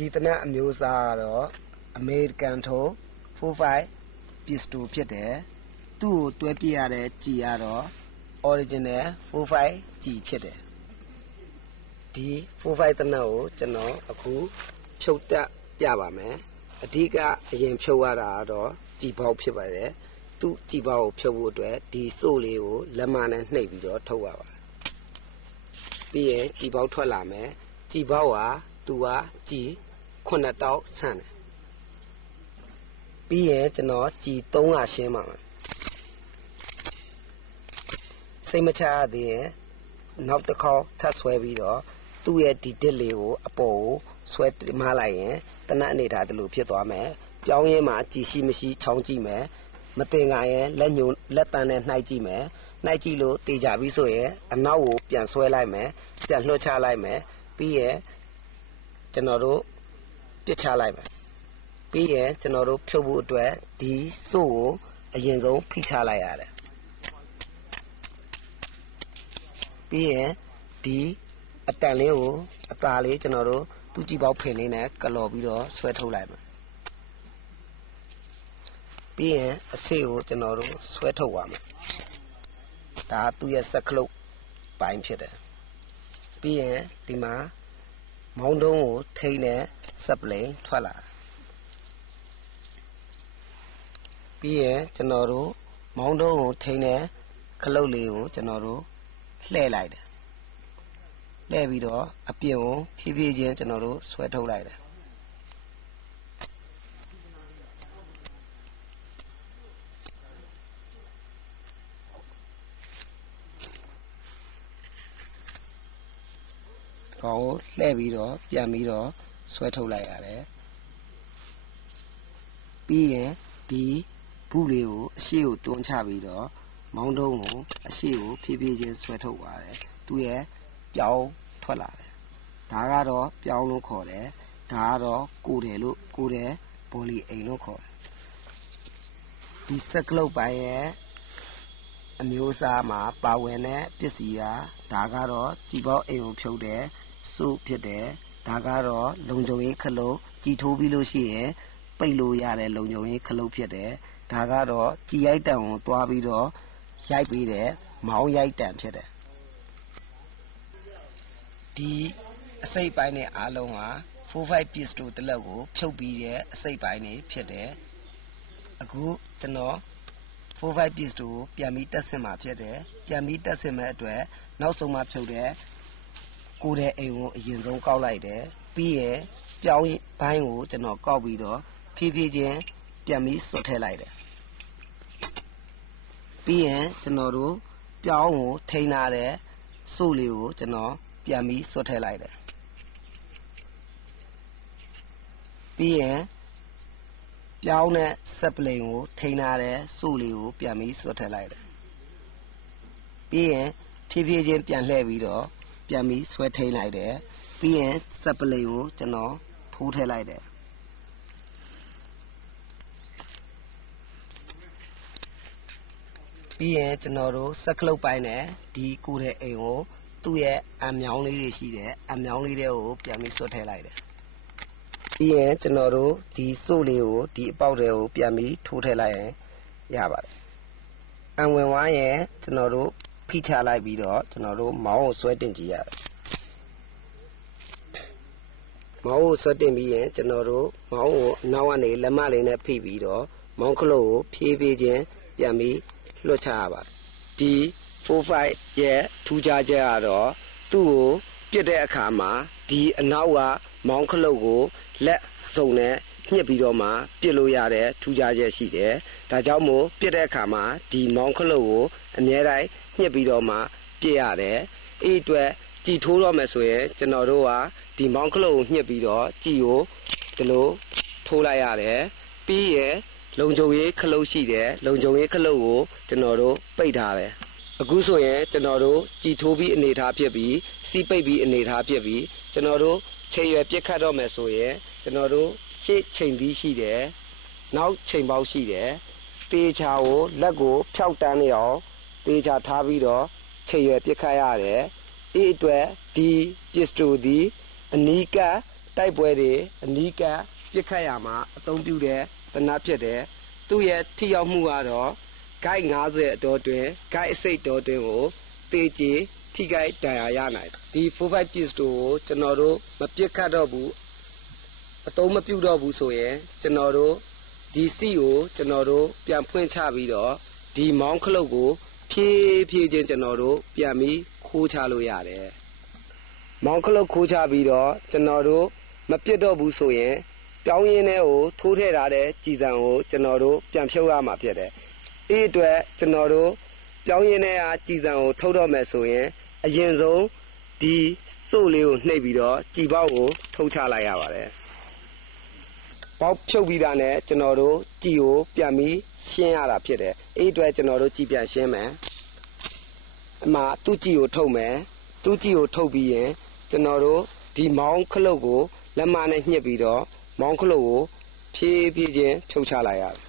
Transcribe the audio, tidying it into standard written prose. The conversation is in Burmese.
ဒီတနက်အမျိုးအစားကတော့အမေရိကန်ထိုး45 pistol ဖြစ်တယ်သူ့ကိုတွဲပြရတဲ့ကြည်ကတော့ original 45 G ဖြစ်တယ်ဒီ45တနက်ကိုကျွန်တော်အခုဖြုတ်တက်ပြပါမယ်အဓိကအရင်ဖြုတ်ရတာကတော့ကြည်ပေါက်ဖြစ်ပါတယ်သူ့ကြည်ပေါက်ကိုဖြုတ်ဖို့အတွက်ဒီစို့လေးကိုလက်မနဲ့နှိပ်ပြီးတော့ထုတ်ရပါတယ်ပြီးရင်ကြည်ပေါက်ထွက်လာမယ်ကြည်ပေါက်ကသူကကြည်9တောက်ဆန့်တယ်ပြီးရင်ကျွန်တော်ကြည်3ရှင်းပါမယ်စိတ်မချရသေးရင်နောက်တစ်ခေါက်ထပ်ဆွဲပြီးတော့သူ့ရဲ့ဒီတစ်လေးကိုအပေါ်ကိုဆွဲမလိုက်ရင်တနက်အနေထားတလို့ဖြစ်သွားမယ်ပြောင်းရင်းမှာကြည်ရှိမရှိချောင်းကြည့်မယ်မတင်ငါရင်လက်ညှိုးလက်တန်းနဲ့နှိုက်ကြည့်မယ်နှိုက်ကြည့်လို့တေချပြီးဆိုရင်အနောက်ကိုပြန်ဆွဲလိုက်မယ်ပြန်လွှတ်ချလိုက်မယ်ပြီးရင်ကျွန်တော်တို့ပြစ်ချလိုက်မယ်ပြီးရင်ကျွန်တော်တို့ဖြုတ်ဖို့အတွက်ဒီစို့ကိုအရင်ဆုံးဖိချလိုက်ရတယ်ပြီးရင်ဒီအတန်လေးကိုအသားလေးကျွန်တော်တို့သူ့ကြည့်ပေါက်ဖင်လေးနဲ့ကလော်ပြီးတော့ဆွဲထုတ်လိုက်မယ်ပြီးရင်အဆေးကိုကျွန်တော်တို့ဆွဲထုတ်ပါမယ်ဒါသူ့ရဲ့စက်ကလုတ်ပိုင်းဖြစ်တယ်ပြီးရင်ဒီမှာမောင်းတုံးကိုထိန်းတဲ့စက်ပလိန်ထွက်လာပြီးရင်ကျွန်တော်တို့မောင်းတုံးကိုထိန်းတဲ့ခလုတ်လေးကိုကျွန်တော်တို့လှည့်လိုက်တယ်လှည့်ပြီးတော့အပြင်ကိုဖြည်းဖြည်းချင်းကျွန်တော်တို့ဆွဲထုတ်လိုက်တယ်ကောင်းလှည့်ပြီးတော့ပြန်ပြီးတော့ဆွဲထုတ်လိုက်ရတယ်ပြီးရင်ဒီဘူးလေးကိုအရှိကိုတွန်းချပြီးတော့မောင်းတုံးကိုအရှိကိုဖြည်းဖြည်းချင်းဆွဲထုတ်ပါတယ်သူ့ရဲ့ပြောင်းထွက်လာတယ်ဒါကတော့ပြောင်းလို့ခေါ်တယ်ဒါကတော့ကိုတယ်လို့ကိုတယ်ဘောလီအိမ်လို့ခေါ်တယ်ဒီစက်ကလုတ်ပိုင်းရဲ့အမျိုးအစားမှာပါဝင်တဲ့ပစ္စည်းကဒါကတော့ကြည်ပေါက်အိမ်ကိုဖြုတ်တယ်စို့ဖြစ်တယ်ဒါကတော့လုံခြုံရေးခလုတ်ကြည်ထိုးပြီးလို့ရှိရင်ပိတ်လို့ရတဲ့လုံခြုံရေးခလုတ်ဖြစ်တယ်ဒါကတော့ကြည်ရိုက်တံကိုတွားပြီးတော့ရိုက်ပေးတယ်မောင်းရိုက်တံဖြစ်တယ်ဒီအစိပ်ပိုင်းတွေအားလုံးဟာ45 piece တို့တလက်ကိုဖြုတ်ပြီးတဲ့အစိပ်ပိုင်းတွေဖြစ်တယ်အခုကျွန်တော်45 piece တို့ပြန်ပြီးတက်ဆင်မှာဖြစ်တယ်ပြန်ပြီးတက်ဆင်မဲ့အတွက်နောက်ဆုံးမှဖြုတ်တဲ့ကိုတဲ့အိမ်ကိုအရင်ဆုံးကောက်လိုက်တယ်ပြီးရင်ပြောင်းဘိုင်းကိုကျွန်တော်ကောက်ပြီးတော့ဖြည်းဖြည်းချင်းပြန်ပြီးဆွတ်ထည့်လိုက်တယ်ပြီးရင်ကျွန်တော်တို့ပြောင်းကိုထိန်းထားတဲ့စို့လေးကိုကျွန်တော်ပြန်ပြီးဆွတ်ထည့်လိုက်တယ်ပြီးရင်ပြောင်းတဲ့စက်ပလိန်ကိုထိန်းထားတဲ့စို့လေးကိုပြန်ပြီးဆွတ်ထည့်လိုက်တယ်ပြီးရင်ဖြည်းဖြည်းချင်းပြန်လှည့်ပြီးတော့ပြန်ပြီးဆွဲထိန်းလိုက်တယ်ပြီးရင်စက်ပလိန်ကိုကျွန်တော်ထိုးထည့်လိုက်တယ်ပြီးရင်ကျွန်တော်တို့စက်ကလုတ်ပိုင်းနဲ့ဒီကိုတဲ့အိမ်ကိုသူ့ရဲ့အမြောင်းလေးတွေရှိတယ်အမြောင်းလေးတွေကိုပြန်ပြီးဆွတ်ထည့်လိုက်တယ်ပြီးရင်ကျွန်တော်တို့ဒီစို့လေးကိုဒီအပေါက်တွေကိုပြန်ပြီးထိုးထည့်လိုက်ရင်ရပါတယ်အံဝင်ဝါးရင်ကျွန်တော်တို့ဖိချလိုက်ပြီးတော့ကျွန်တော်တို့မောင်းကိုဆွဲတင်ကြည့်ရတယ်မောင်းကိုဆွဲတင်ပြီးရင်ကျွန်တော်တို့မောင်းကိုအနောက်ကနေလက်မလေးနဲ့ဖိပြီးတော့မောင်းခလုတ်ကိုဖြည်းဖြည်းချင်းပြန်ပြီးလွှတ်ချရပါတယ်ဒီ45ရဲ့ထူးခြားချက်ကတော့သူ့ကိုပြစ်တဲ့အခါမှာဒီအနောက်ကမောင်းခလုတ်ကိုလက်စုံနဲ့ညှစ်ပြီးတော့မှပြစ်လို့ရတဲ့ထူးခြားချက်ရှိတယ်ဒါကြောင့်မို့ပြစ်တဲ့အခါမှာဒီမောင်းခလုတ်ကိုအမြဲတမ်းညှစ်ပြီးတော့မှပြစ်ရတယ်အဲ့အတွက်ကြည်ထိုးတော့မယ်ဆိုရင်ကျွန်တော်တို့ကဒီမောင်းခလုတ်ကိုညှစ်ပြီးတော့ကြည်ကိုဒီလိုထိုးလိုက်ရတယ်ပြီးရင်လုံခြုံရေးခလုတ်ရှိတယ်လုံခြုံရေးခလုတ်ကိုကျွန်တော်တို့ပိတ်ထားတယ်အခုဆိုရင်ကျွန်တော်တို့ကြည်ထိုးပြီးအနေထားဖြစ်ပြီးစီးပိတ်ပြီးအနေထားဖြစ်ပြီးကျွန်တော်တို့ချိန်ရွယ်ပြစ်ခတ်တော့မယ်ဆိုရင်ကျွန်တော်တို့ရှေ့ချိန်ပြီးရှိတယ်နောက်ချိန်ပေါက်ရှိတယ်တေချာကိုလက်ကိုဖြောက်တန်းနေအောင်တေချာထားပြီးတော့ချိန်ရွယ်ပြစ်ခတ်ရတယ်အဲ့အတွက်ဒီပစ္စတိုဒီအနီးကတ တိုက်ပွဲတွေအနီးကပ်ပြစ်ခတ်ရမှာအသုံးပြုတဲ့တနတ်ဖြစ်တယ်သူ့ရဲ့ထိရောက်မှုကတော့ဂိုက်90အတော်တွင်ဂိုက်အစိတ်တော်တွင်ကိုတေးကြထိခိုက်ဒဏ်ရာရနိုင်ဒီ45 pistol ကိုကျွန်တော်တို့မပြစ်ခတ်တော့ဘူးအသုံးမပြုတော့ဘူးဆိုရင်ကျွန်တော်တို့ဒီစီကိုကျွန်တော်တို့ပြန်ဖွင့်ချပြီးတော့ဒီမောင်းခလုတ်ကိုဖြည်းဖြည်းချင်းကျွန်တော်တို့ပြန်ပြီးခိုးချလို့ရတယ်မောင်းခလုတ်ခိုးချပြီးတော့ကျွန်တော်တို့မပြစ်တော့ဘူးဆိုရင်ပြောင်းရင်းထဲကိုထိုးထည့်ထားတဲ့ကြည်စံကိုကျွန်တော်တို့ပြန်ဖြုတ်ရမှာဖြစ်တယ်အဲ့အတွက်ကျွန်တော်တို့ပြောင်းရင်းထဲကကြည်စံကိုထုတ်တော့မယ်ဆိုရင်အရင်ဆုံးဒီစို့လေးကိုနှိပ်ပြီးတော့ကြည်ပေါက်ကိုထုတ်ချလိုက်ရပါတယ်ပေါက်ဖြုတ်ပြီးတာနဲ့ကျွန်တော်တို့ကြည်ကိုပြန်ပြီးရှင်းရတာဖြစ်တယ်အဲ့အတွက်ကျွန်တော်တို့ကြည်ပြန်ရှင်းမယ်အမှသူ့ကြည်ကိုထုတ်မယ်သူ့ကြည်ကိုထုတ်ပြီးရင်ကျွန်တော်တို့ဒီမောင်းခလုတ်ကိုလက်မနဲ့ညှစ်ပြီးတော့မောင်းခလုတ်ကိုဖြည်းဖြည်းချင်းဖြုတ်ချလိုက်ရတယ်